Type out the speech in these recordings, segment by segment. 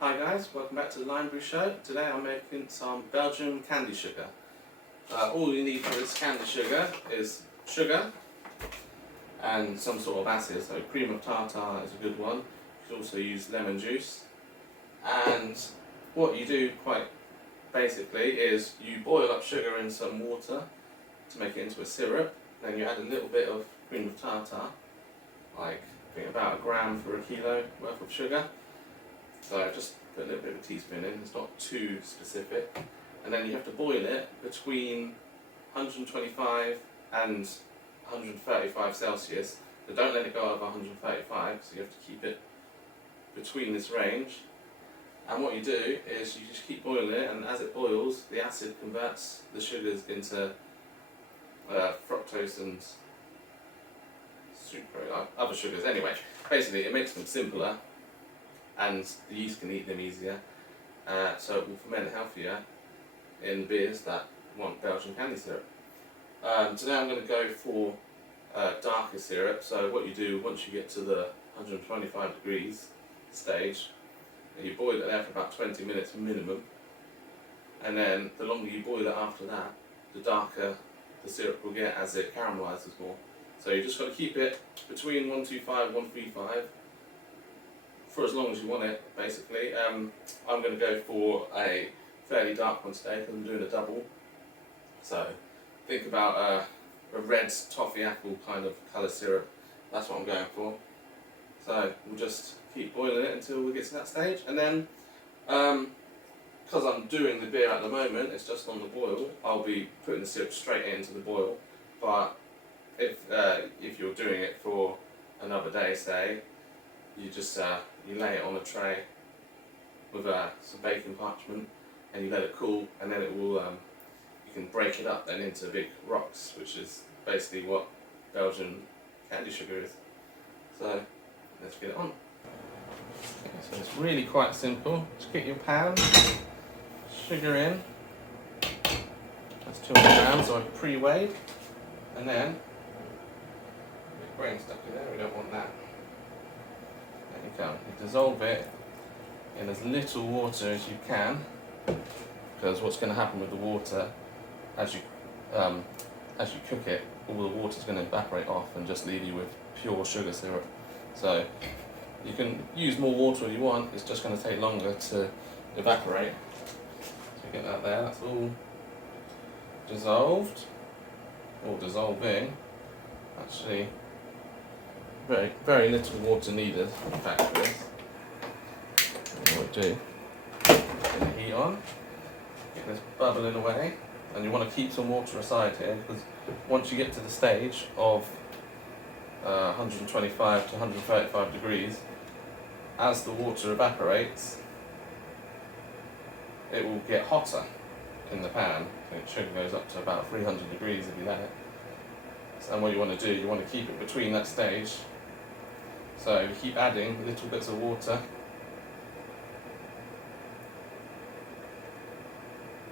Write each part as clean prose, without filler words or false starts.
Hi guys, welcome back to the Brew show. Today I'm making some Belgian Candi sugar. All you need for this candy sugar is sugar and some sort of acid, so cream of tartar is a good one. You could also use lemon juice. And what you do quite basically is you boil up sugar in some water to make it into a syrup. Then you add a little bit of cream of tartar, like I think about a gram for a kilo worth of sugar. So just put a little bit of a teaspoon in, it's not too specific. And then you have to boil it between 125 and 135 Celsius. So don't let it go over 135, so you have to keep it between this range. And what you do is you just keep boiling it, and as it boils, the acid converts the sugars into fructose and sucrose, other sugars anyway. Basically it makes them simpler and the yeast can eat them easier, so it will ferment healthier in beers that want Belgian Candi syrup. Today I'm going to go for darker syrup. So what you do once you get to the 125 degrees stage, you boil it there for about 20 minutes minimum, and then the longer you boil it after that, the darker the syrup will get as it caramelises more. So you just got to keep it between 125 and 135 for as long as you want it, basically. I'm going to go for a fairly dark one today because I'm doing a double. So think about a red toffee apple kind of colour syrup. That's what I'm going for. So we'll just keep boiling it until we get to that stage, and then because I'm doing the beer at the moment, it's just on the boil, I'll be putting the syrup straight into the boil. But if you're doing it for another day, say, you just you lay it on a tray with some baking parchment and you let it cool, and then it will you can break it up then into big rocks, which is basically what Belgian Candi sugar is. So let's get it on. Okay, so it's really quite simple. Just get your pan, sugar in. That's 200 grams, so I've pre-weighed, and then the grain stuck in there. We don't want that. There you go. You dissolve it in as little water as you can, because what's going to happen with the water as you cook it, all the water is going to evaporate off and just leave you with pure sugar syrup. So you can use more water if you want, it's just going to take longer to evaporate. So you get that there, that's all dissolved, or dissolving. Actually, very little water needed, in fact, for this. And what we do, get the heat on, get this bubbling away, and you want to keep some water aside here, because once you get to the stage of 125 to 135 degrees, as the water evaporates, it will get hotter in the pan. It sugar goes up to about 300 degrees if you let it. And what you want to do, you want to keep it between that stage. So you keep adding little bits of water.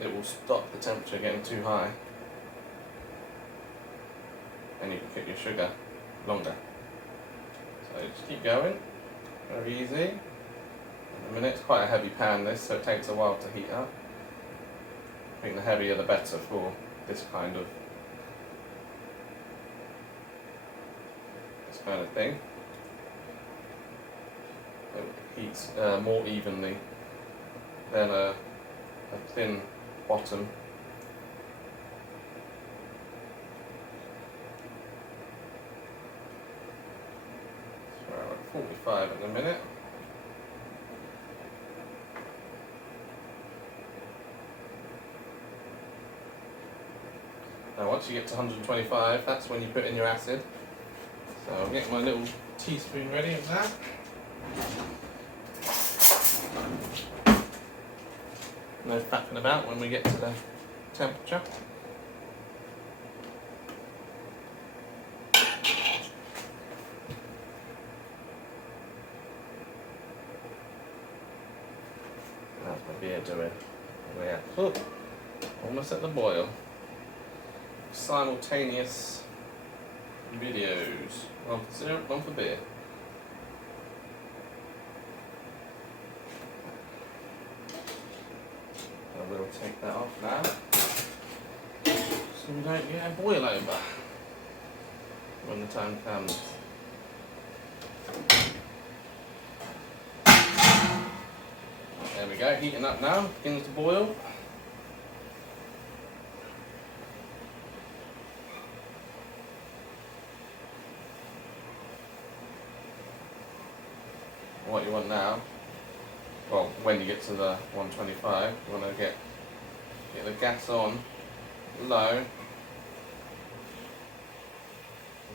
It will stop the temperature getting too high, and you can cook your sugar longer. So just keep going, very easy. In a minute, it's quite a heavy pan this, so it takes a while to heat up. I think the heavier the better for this kind of thing. It heats more evenly than a thin bottom. So we're at 45 in a minute. Now once you get to 125, that's when you put in your acid. So I'll get my little teaspoon ready of that. No faffing about when we get to the temperature. How's my beer doing? We're almost at the boil. Simultaneous videos. One for syrup, one for beer. take that off now, so we don't get a boil over when the time comes. There we go, heating up now, beginning to boil. What you want now, well, when you get to the 125, you want to get the gas on low,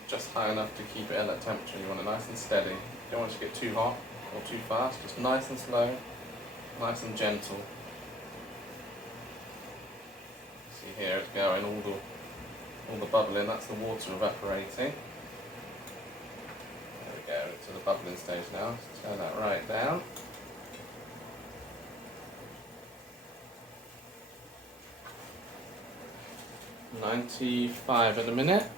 just high enough to keep it at that temperature. You want it nice and steady. You don't want it to get too hot or too fast, just nice and slow, nice and gentle. See here it's going, all the bubbling, that's the water evaporating. There we go, to the bubbling stage now. Let's turn that right down. $95 in a minute.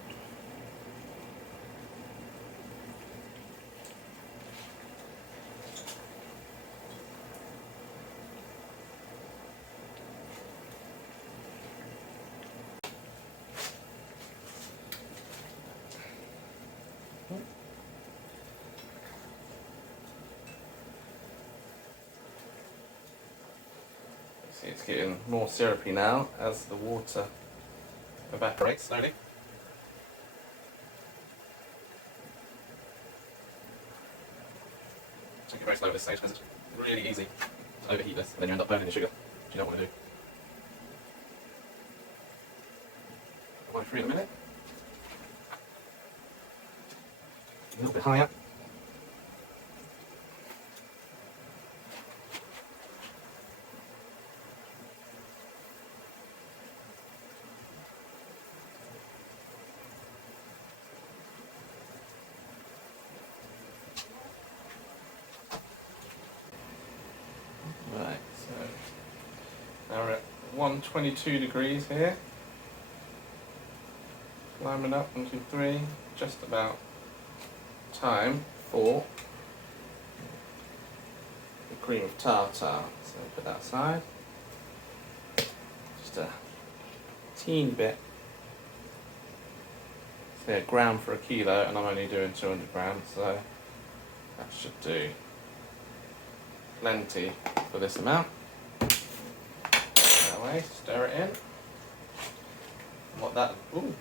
See, it's getting more syrupy now as the water evaporates slowly. Take it very slow at this stage because it's really easy to overheat this and then you end up burning the sugar, which you don't want to do. Going through in a minute. A little bit higher. Right, so now we're at 122 degrees here. Climbing up, 1, 2, 3, just about time for the cream of tartar. So put that aside. Just a teeny bit. Say a gram for a kilo, and I'm only doing 200 grams, so that should do plenty for this amount. That way, stir it in. What that, ooh.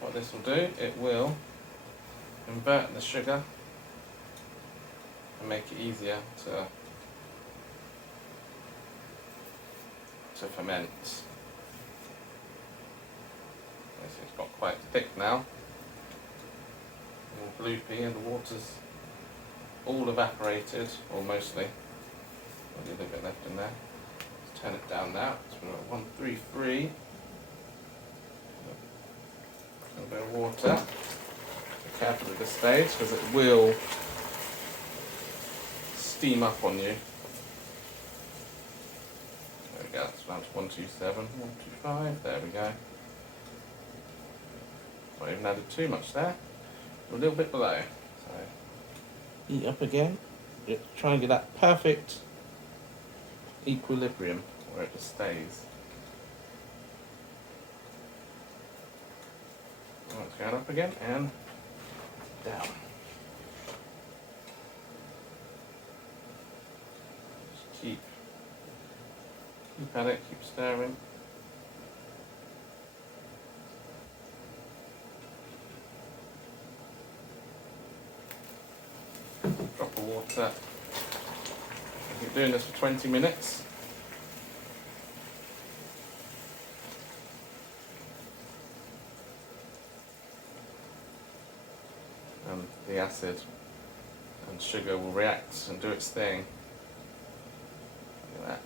What this will do, it will invert the sugar and make it easier to ferment. So it's got quite thick now, all gloopy, and the water's all evaporated, or mostly. Got a little bit left in there. Let's turn it down now. So we're at 133. A little bit of water. Be careful at this stage because it will steam up on you. There we go, that's around 127, 125, there we go. Not even added too much there. A little bit below. So heat up again. Try and get that perfect equilibrium where it just stays. It's going up again and down. Just keep at it, keep stirring. Drop of water. Keep doing this for 20 minutes. And the acid and sugar will react and do its thing. Look at that.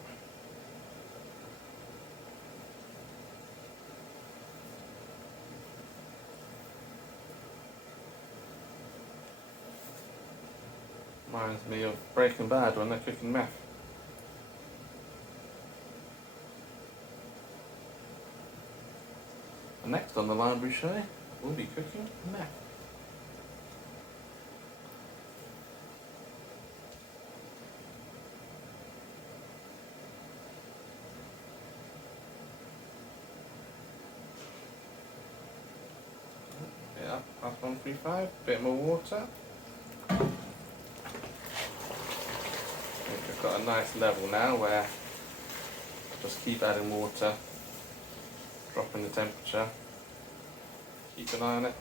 Reminds me of Breaking Bad when they're cooking meth. And next on the library show, we'll be cooking meth. that plus 135. Bit more water. I think we've got a nice level now where just keep adding water, dropping the temperature, keep an eye on it.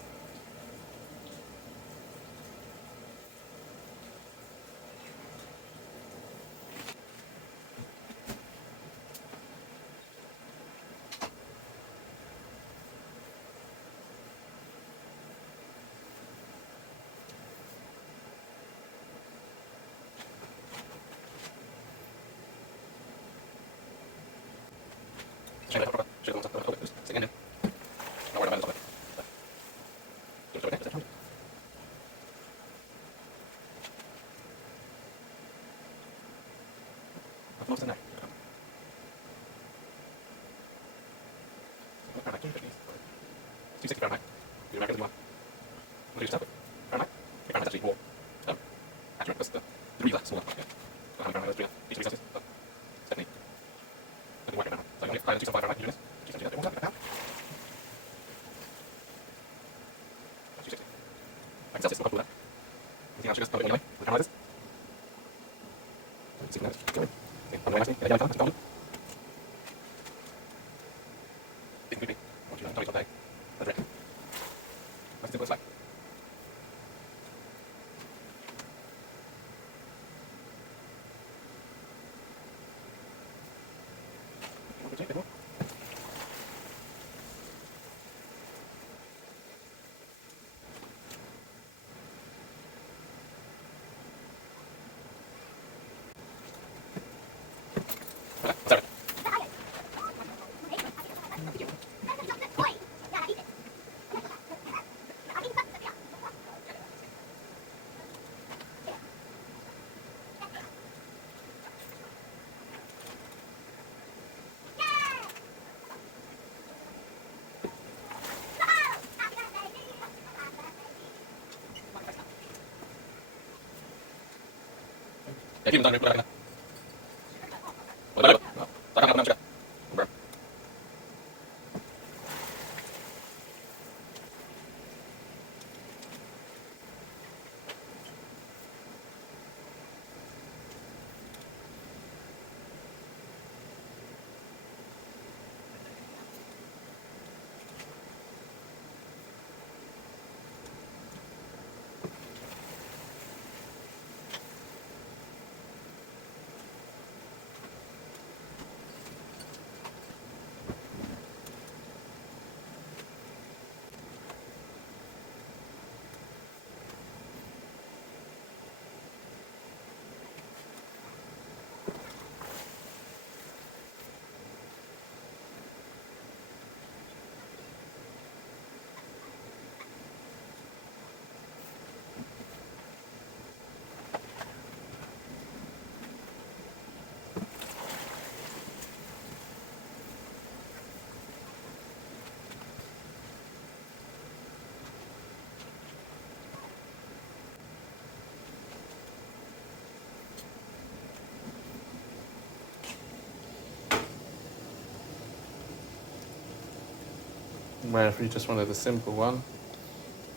Where if we just wanted a simple one,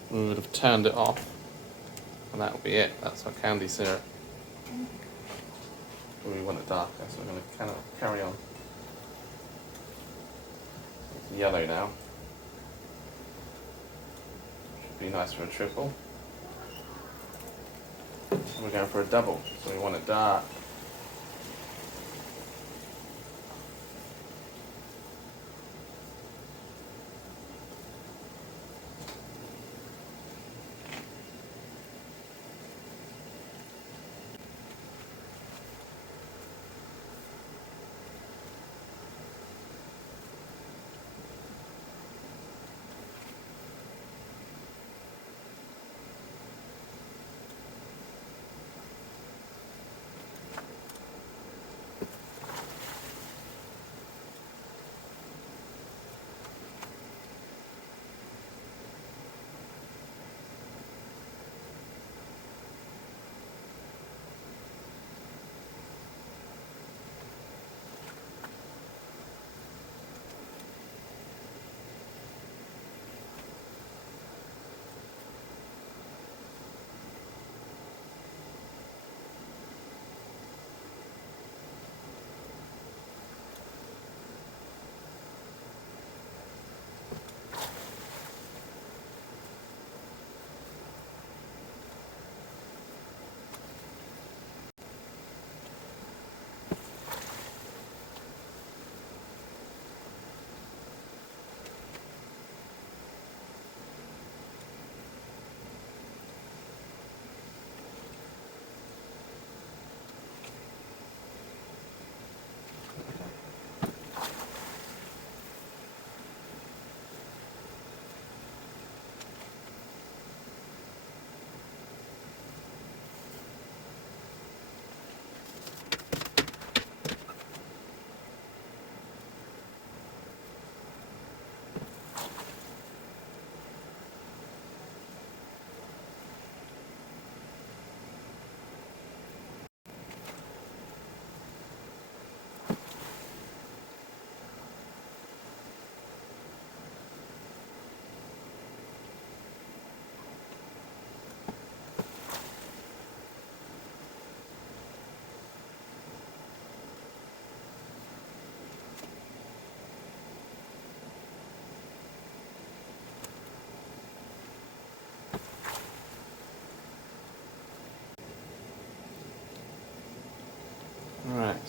we would have turned it off and that would be it. That's our candy syrup. But we want it darker, so we're going to kind of carry on. It's yellow now. Should be nice for a triple. And we're going for a double, so we want it dark.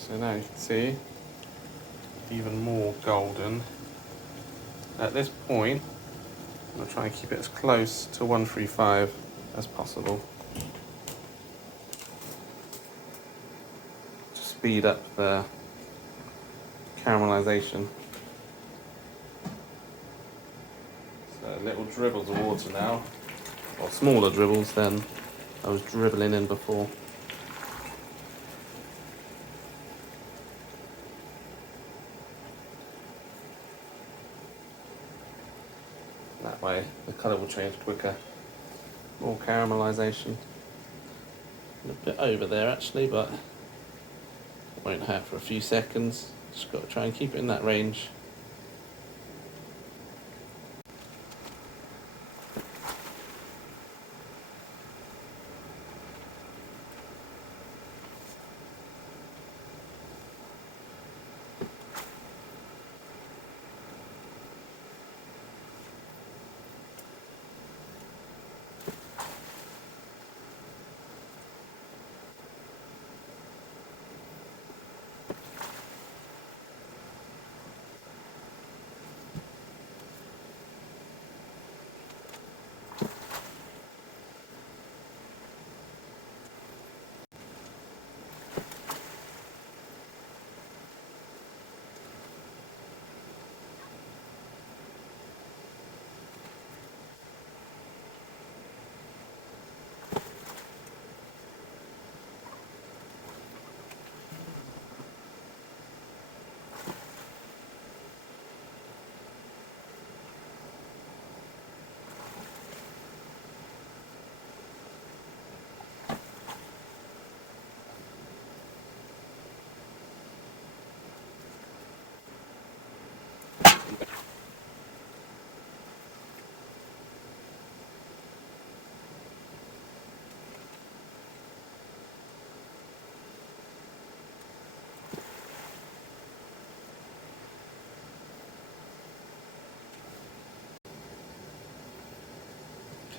So now you can see even more golden. At this point, I'm going to try and keep it as close to 135 as possible. To speed up the caramelization. So little dribbles of water now, or smaller dribbles than I was dribbling in before. That way the colour will change quicker. More caramelisation. A bit over there actually, but it won't hurt for a few seconds. Just got to try and keep it in that range.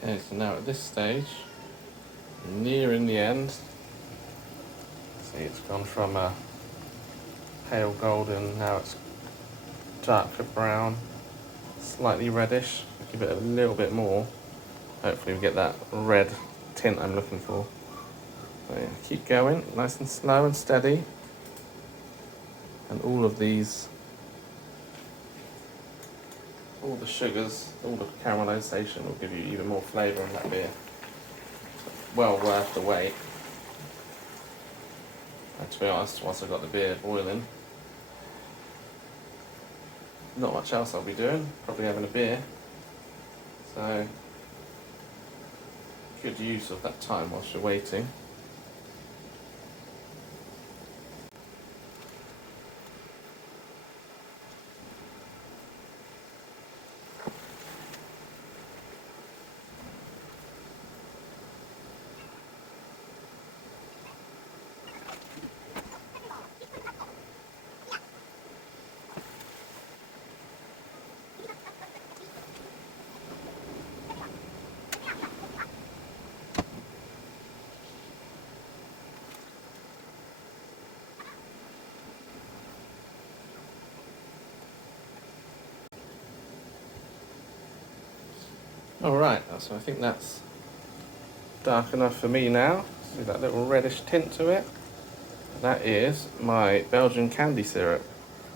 Okay, so now at this stage, nearing the end, see it's gone from a pale golden, now it's darker brown, slightly reddish. Give it a little bit more. Hopefully we get that red tint I'm looking for. So yeah, keep going, nice and slow and steady. And all of these, all the sugars, all the caramelisation will give you even more flavour in that beer. Well worth the wait. And to be honest, once I've got the beer boiling, not much else I'll be doing, probably having a beer. So, good use of that time whilst you're waiting. Alright, so I think that's dark enough for me now. See that little reddish tint to it? That is my Belgian Candi syrup.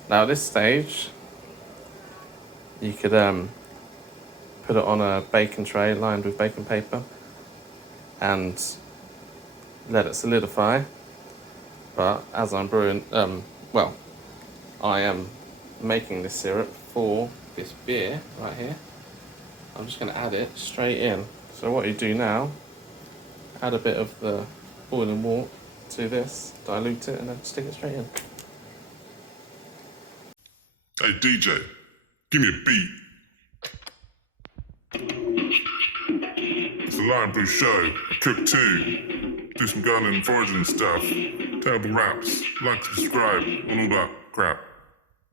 Now at this stage, you could put it on a baking tray lined with baking paper and let it solidify. But as I'm brewing, I am making this syrup for this beer right here. I'm just going to add it straight in. So what you do now, add a bit of the boiling wort to this, dilute it, and then stick it straight in. Hey DJ, give me a beat. It's the Lion Brew Show, Cook 2. Do some garden and foraging stuff. Terrible raps, like, subscribe, and all that crap.